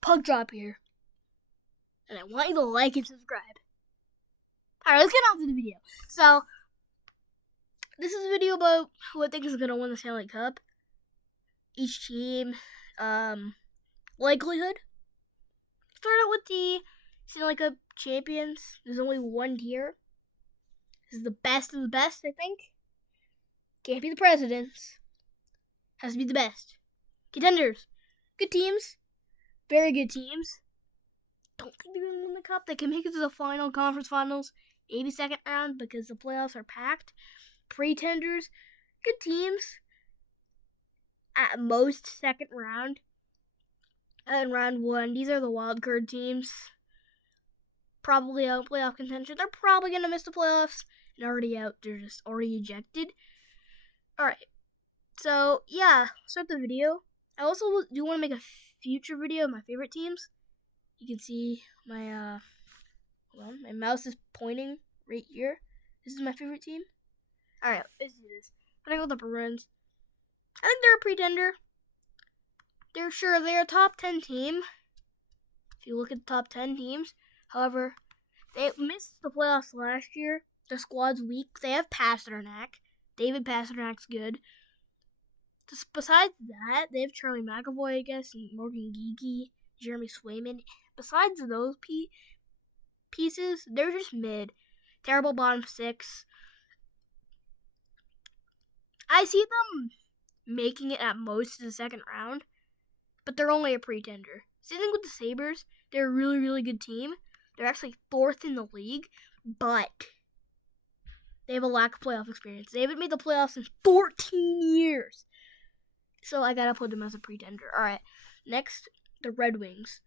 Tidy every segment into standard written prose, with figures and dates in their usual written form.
puck drop here. And I want you to like and subscribe. Alright, let's get on to the video. So, this is a video about who I think is going to win the Stanley Cup. Each team, likelihood. Start out with the Stanley Cup champions. There's only one tier. This is the best of the best, I think. Can't be the Presidents. Has to be the best. Contenders. Good teams. Very good teams. Don't think they're going to win the cup. They can make it to the final, conference finals, maybe second round because the playoffs are packed. Pretenders. Good teams. At most, second round. And round one, these are the wild card teams. Probably out in playoff contention. They're probably going to miss the playoffs. And already out. They're just already ejected. Alright. So, yeah. Start the video. I also do want to make a future video of my favorite teams. You can see my, my mouse is pointing right here. This is my favorite team. Alright, let's do this. I'm going to go with the Bruins. I think they're a pretender. They're a top 10 team. If you look at the top 10 teams. However, they missed the playoffs last year. Their squad's weak. They have Pasternak. David Pasternak's good. Just besides that, they have Charlie McAvoy, I guess, and Morgan Geekie, Jeremy Swayman. Besides those pieces, they're just mid. Terrible bottom six. I see them making it at most to the second round, but they're only a pretender. Same thing with the Sabres. They're a really, really good team. They're actually 4th in the league, but they have a lack of playoff experience. They haven't made the playoffs in 14 years. So I gotta put them as a pretender. Alright, next, the Red Wings.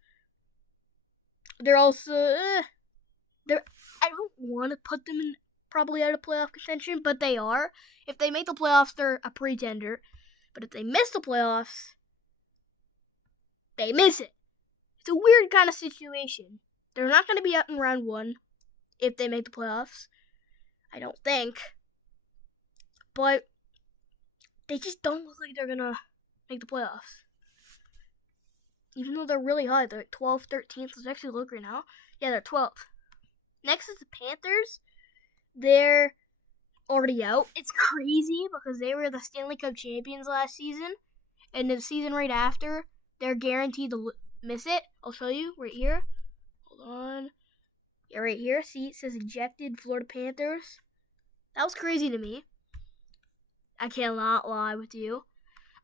They're also, I don't want to put them in probably out of playoff contention, but they are. If they make the playoffs, they're a pretender. But if they miss the playoffs, they miss it. It's a weird kind of situation. They're not going to be out in round one if they make the playoffs. I don't think. But they just don't look like they're going to make the playoffs. Even though they're really high. They're like 12th, 13th. Let's actually look right now. Yeah, they're 12th. Next is the Panthers. They're already out. It's crazy because they were the Stanley Cup champions last season. And the season right after, they're guaranteed to miss it. I'll show you right here. Hold on. Yeah, right here. See, it says ejected Florida Panthers. That was crazy to me. I cannot lie with you.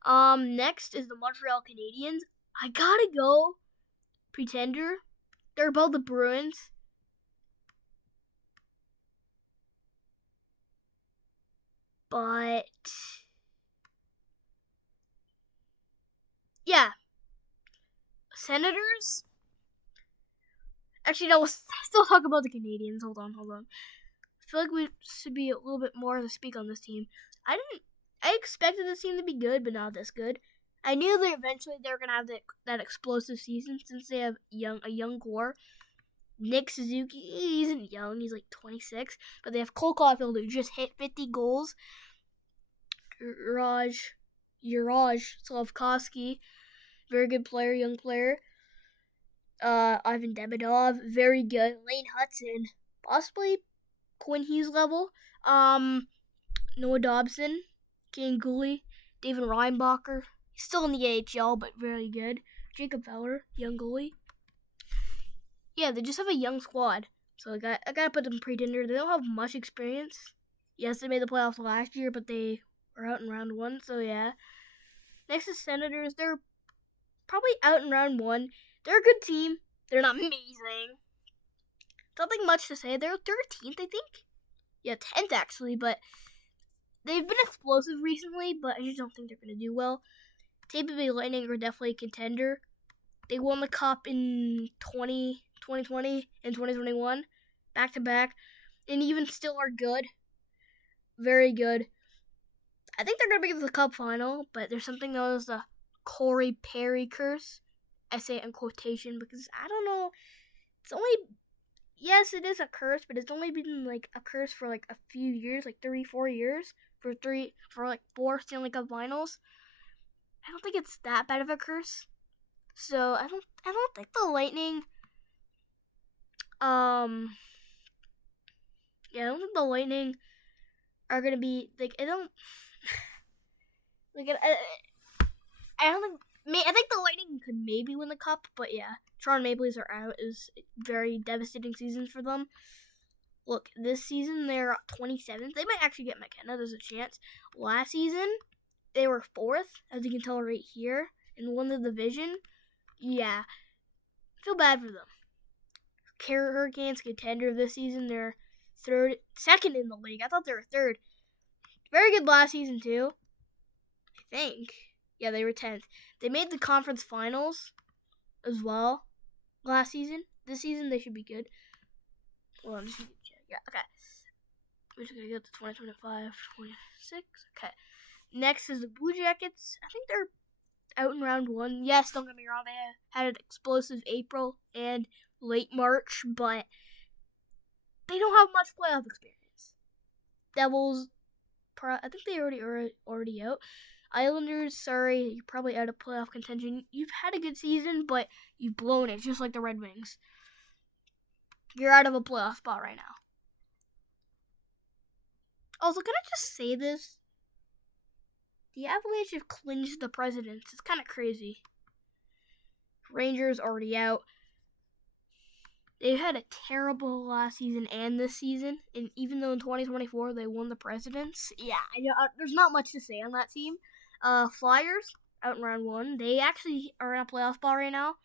Next is the Montreal Canadiens. I gotta go pretender. They're above the Bruins. But yeah. Senators? Actually, no, we'll still talk about the Canadiens. Hold on. I feel like we should be a little bit more to speak on this team. I expected this team to be good, but not this good. I knew that eventually they were going to have that explosive season since they have a young core. Nick Suzuki, he isn't young. He's like 26. But they have Cole Caulfield, who just hit 50 goals. Juraj Slavkovsky, very good player, young player. Ivan Demidov, very good. Lane Hudson, possibly Quinn Hughes level. Noah Dobson, Kane Gooley, David Reinbacher. He's still in the AHL, but very good. Jacob Feller, young goalie. Yeah, they just have a young squad. So I gotta put them pretender. They don't have much experience. Yes, they made the playoffs last year, but they were out in round one, so yeah. Next is Senators. They're probably out in round one. They're a good team. They're not amazing. Nothing much to say. They're 13th, I think. Yeah, 10th actually, but they've been explosive recently, but I just don't think they're going to do well. Tampa Bay Lightning are definitely a contender. They won the Cup in 2020 and 2021, back-to-back, and even still are good. Very good. I think they're going to make it to the Cup final, but there's something known as the Corey Perry curse. I say it in quotation because I don't know. It's only, yes, it is a curse, but it's only been like a curse for like a few years, like 3-4 years, for 4 Stanley Cup finals. I don't think it's that bad of a curse. So I don't think the Lightning. Yeah, I don't think the Lightning are gonna be like. I don't like. I don't think. I think the Lightning could maybe win the cup, but yeah, Toronto Maple Leafs are out. Is a very devastating season for them. Look, this season they're 27th. They might actually get McKenna. There's a chance. Last season they were 4th, as you can tell right here, and won the division. Yeah, feel bad for them. Hurricanes contender this season. They're second in the league. I thought they were third. Very good last season too. I think. Yeah, they were 10th. They made the conference finals as well last season. This season they should be good. Well, I'm just gonna check. Yeah, okay. We're just gonna get to 2025, 26. Okay. Next is the Blue Jackets. I think they're out in round 1. Yes, don't get me wrong. They had an explosive April and late March, but they don't have much playoff experience. Devils, I think they already out. Islanders, sorry, you're probably out of playoff contention. You've had a good season, but you've blown it, just like the Red Wings. You're out of a playoff spot right now. Also, can I just say this? The Avalanche have clinched the Presidents. It's kind of crazy. Rangers already out. They had a terrible last season and this season, and even though in 2024 they won the Presidents, yeah, there's not much to say on that team. Flyers out in round 1. They actually are in a playoff spot right now.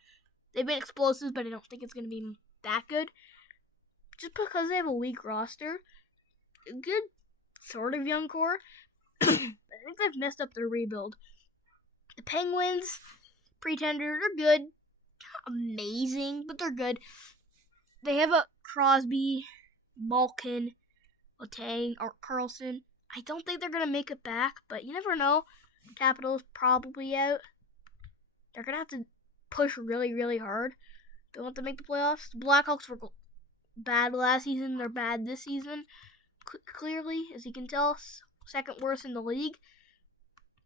They've been explosive, but I don't think it's going to be that good. Just because they have a weak roster, a good sort of young core. I think they've messed up their rebuild. The Penguins, pretender, they're good. Not amazing, but they're good. They have a Crosby, Malkin, Letang, or Carlson. I don't think they're going to make it back, but you never know. Capitals probably out. They're going to have to push really, really hard. They want to make the playoffs. The Blackhawks were bad last season. They're bad this season. Clearly, as you can tell, second worst in the league.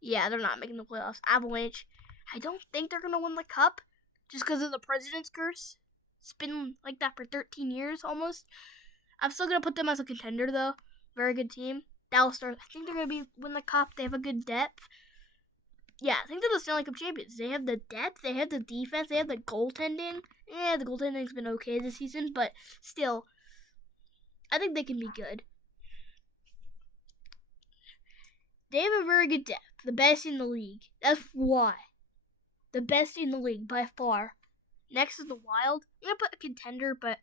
Yeah, they're not making the playoffs. Avalanche, I don't think they're going to win the cup just because of the President's Curse. It's been like that for 13 years almost. I'm still going to put them as a contender, though. Very good team. Dallas Stars, I think they're going to win the cup. They have a good depth. Yeah, I think they're the Stanley Cup champions. They have the depth. They have the defense. They have the goaltending. Yeah, the goaltending's been okay this season, but still, I think they can be good. They have a very good depth. The best in the league. That's why. The best in the league, by far. Next is the Wild. I'm going to put a contender, but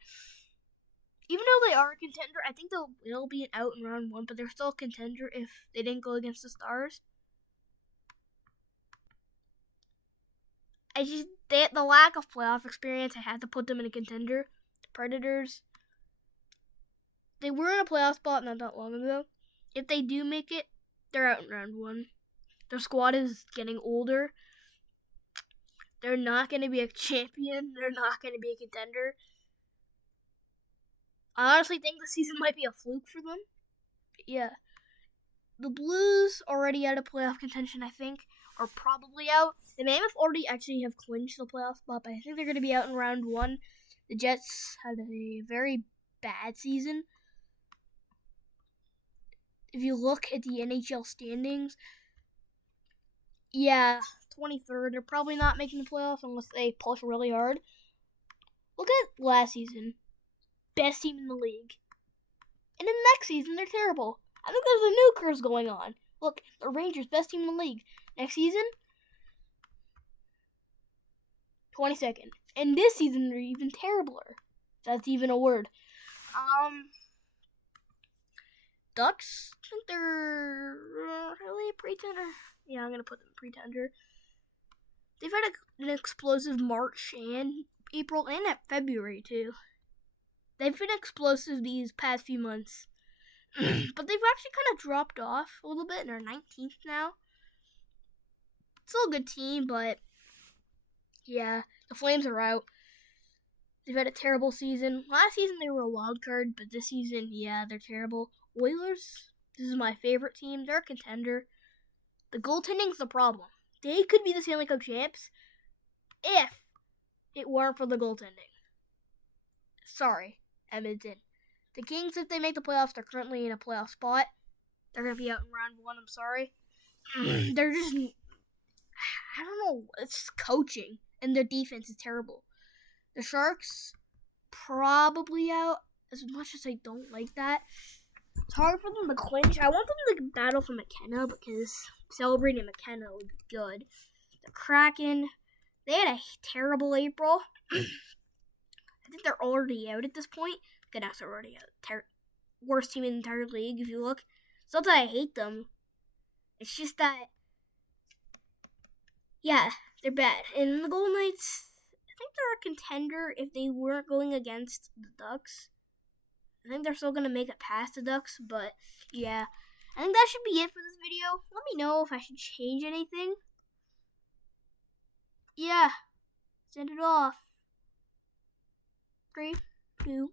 even though they are a contender, I think they'll be out in round 1, but they're still a contender if they didn't go against the Stars. The lack of playoff experience, I had to put them in a contender. The Predators, they were in a playoff spot not that long ago. If they do make it, they're out in round 1. Their squad is getting older. They're not going to be a champion. They're not going to be a contender. I honestly think the season might be a fluke for them. But yeah. The Blues already out of playoff contention, I think, are probably out. They may have already actually have clinched the playoff spot, but I think they're going to be out in round 1. The Jets had a very bad season. If you look at the NHL standings, yeah, 23rd. They're probably not making the playoffs unless they push really hard. Look at last season. Best team in the league. And then next season, they're terrible. I think there's a new curse going on. Look, the Rangers, best team in the league. Next season, 22nd. And this season, they're even terribler. That's even a word. Ducks, I think they're really a pretender. Yeah, I'm going to put them pretender. They've had an explosive March and April and February, too. They've been explosive these past few months. But they've actually kind of dropped off a little bit, and they're 19th now. Still a good team, but yeah, the Flames are out. They've had a terrible season. Last season they were a wild card, but this season, yeah, they're terrible. Oilers, this is my favorite team. They're a contender. The goaltending's the problem. They could be the Stanley Cup champs if it weren't for the goaltending. Sorry, Edmonton. The Kings, if they make the playoffs, they're currently in a playoff spot. They're going to be out in round 1, I'm sorry. They're just, I don't know, it's coaching, and their defense is terrible. The Sharks, probably out, as much as I don't like that. It's hard for them to clinch. I want them to battle for McKenna, because celebrating McKenna would be good. The Kraken, they had a terrible April. I think they're already out at this point. Canucks are already out. Worst team in the entire league, if you look. It's not that I hate them. It's just that, yeah, they're bad. And the Golden Knights, I think they're a contender if they weren't going against the Ducks. I think they're still going to make it past the Ducks, but yeah. I think that should be it for this video. Let me know if I should change anything. Yeah, send it off. 3, 2,